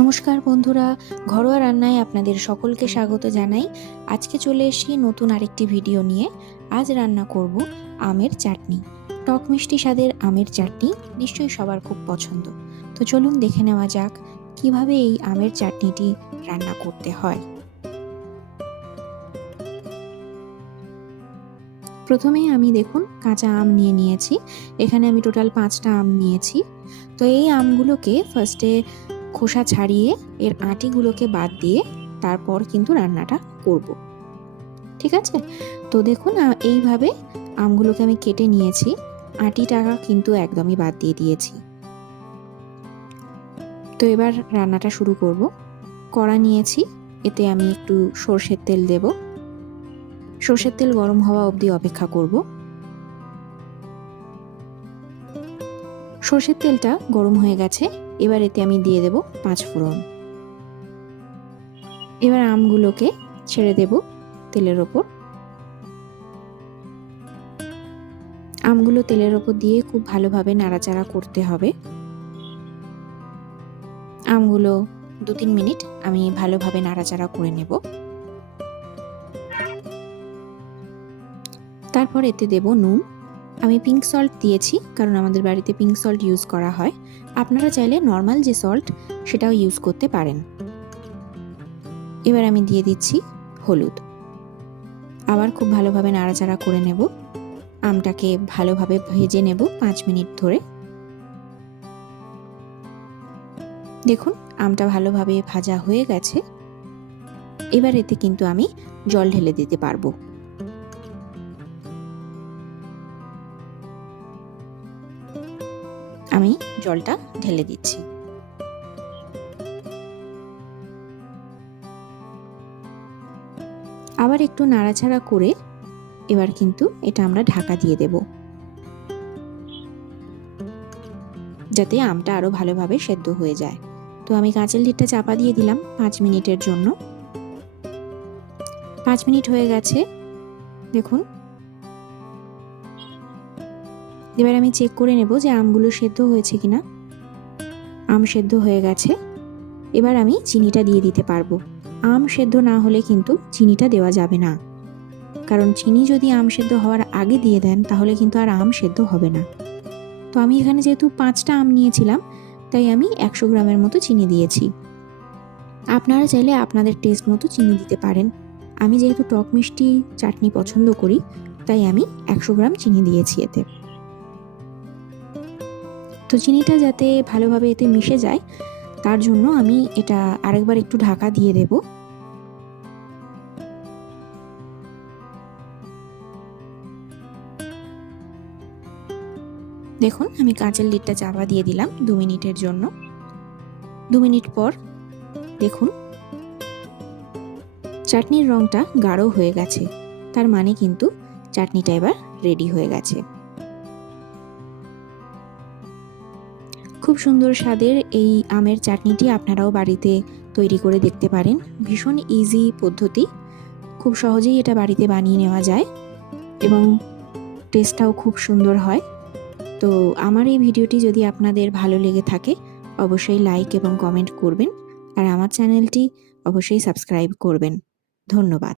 নমস্কার বন্ধুরা, ঘরোয়া রান্নায় আপনাদের সকলকে স্বাগত জানাই। আজকে চলে এসেছি নতুন আরেকটি ভিডিও নিয়ে। আজ রান্না করব আমের চাটনি। টক মিষ্টি স্বাদের আমের চাটনি নিশ্চয়ই সবার খুব পছন্দ। তো চলুন দেখে নেওয়া যাক কিভাবে এই আমের চাটনিটি রান্না করতে হয়। প্রথমে আমি দেখুন কাঁচা আম নিয়ে নিয়েছি। এখানে আমি টোটাল 5টা আম নিয়েছি। তো এই আমগুলোকে ফার্স্টে খোসা ছাড়িয়ে এর আঁটিগুলোকে বাদ দিয়ে তারপর কিন্তু রান্নাটা করব, ঠিক আছে? তো দেখুন এইভাবে আমগুলোকে আমি কেটে নিয়েছি, আঁটিটা কিন্তু একদমই বাদ দিয়ে দিয়েছি। তো এবার রান্নাটা শুরু করব। কড়া নিয়েছি, এতে আমি একটু সর্ষের তেল দেব। সর্ষের তেল গরম হওয়া অবধি অপেক্ষা করব। সর্ষের তেলটা গরম হয়ে গেছে, এবার এতে আমি দিয়ে দেব 5 ফোড়ন। এবার আমগুলোকে ছেড়ে দেব তেলের ওপর। আমগুলো তেলের ওপর দিয়ে খুব ভালোভাবে নাড়াচাড়া করতে হবে। আমগুলো 2-3 মিনিট আমি ভালোভাবে নাড়াচাড়া করে নেব। তারপর এতে দেব নুন। আমি পিঙ্ক সল্ট দিয়েছি কারণ আমাদের বাড়িতে পিঙ্ক সল্ট ইউজ করা হয়। আপনারা চাইলে নর্মাল যে সল্ট সেটাও ইউজ করতে পারেন। এবার আমি দিয়ে দিচ্ছি হলুদ। আবার খুব ভালোভাবে নাড়াচাড়া করে নেব। আমটাকে ভালোভাবে ভেজে নেব 5 মিনিট ধরে। দেখুন আমটা ভালোভাবে ভাজা হয়ে গেছে। এবার এতে কিন্তু আমি জল ঢেলে দিতে পারবো। আমি জলটা ঢেলে দিচ্ছি। আবার একটু নাড়াচাড়া করে এবার কিন্তু এটা আমরা ঢাকা দিয়ে দেব, যাতে আমটা আরো ভালোভাবে সেদ্ধ হয়ে যায়। তো আমি কাঁচের লিডটা চাপা দিয়ে দিলাম 5 মিনিটের জন্য। 5 মিনিট হয়ে গেছে, দেখুন। এবার আমি চেক করে নেব যে আমগুলো সেদ্ধ হয়েছে কিনা। আম সেদ্ধ হয়ে গেছে। এবার আমি চিনিটা দিয়ে দিতে পারবো। আম সেদ্ধ না হলে কিন্তু চিনিটা দেওয়া যাবে না, কারণ চিনি যদি আম সেদ্ধ হওয়ার আগে দিয়ে দেন তাহলে কিন্তু আর আম সেদ্ধ হবে না। তো আমি এখানে যেহেতু 5টা আম নিয়েছিলাম, তাই আমি 100 গ্রামের মতো চিনি দিয়েছি। আপনারা চাইলে আপনাদের টেস্ট মতো চিনি দিতে পারেন। আমি যেহেতু টক মিষ্টি চাটনি পছন্দ করি, তাই আমি 100 গ্রাম চিনি দিয়েছি এতে। তো চিনিটা যাতে ভালোভাবে এতে মিশে যায় তার জন্য আমি এটা আরেকবার একটু ঢাকা দিয়ে দেব। দেখুন আমি কাঁচের লিডটা চাপা দিয়ে দিলাম 2 মিনিটের জন্য। 2 মিনিট পর দেখুন চাটনির রংটা গাঢ় হয়ে গেছে, তার মানে কিন্তু চাটনিটা এবার রেডি হয়ে গেছে। খুব সুন্দর স্বাদের এই আমের চাটনিটি আপনারাও বাড়িতে তৈরি করে দেখতে পারেন। ভীষণ ইজি পদ্ধতি, খুব সহজেই এটা বাড়িতে বানিয়ে নেওয়া যায় এবং টেস্টটাও খুব সুন্দর হয়। তো আমার এই ভিডিওটি যদি আপনাদের ভালো লেগে থাকে অবশ্যই লাইক এবং কমেন্ট করবেন, আর আমার চ্যানেলটি অবশ্যই সাবস্ক্রাইব করবেন। ধন্যবাদ।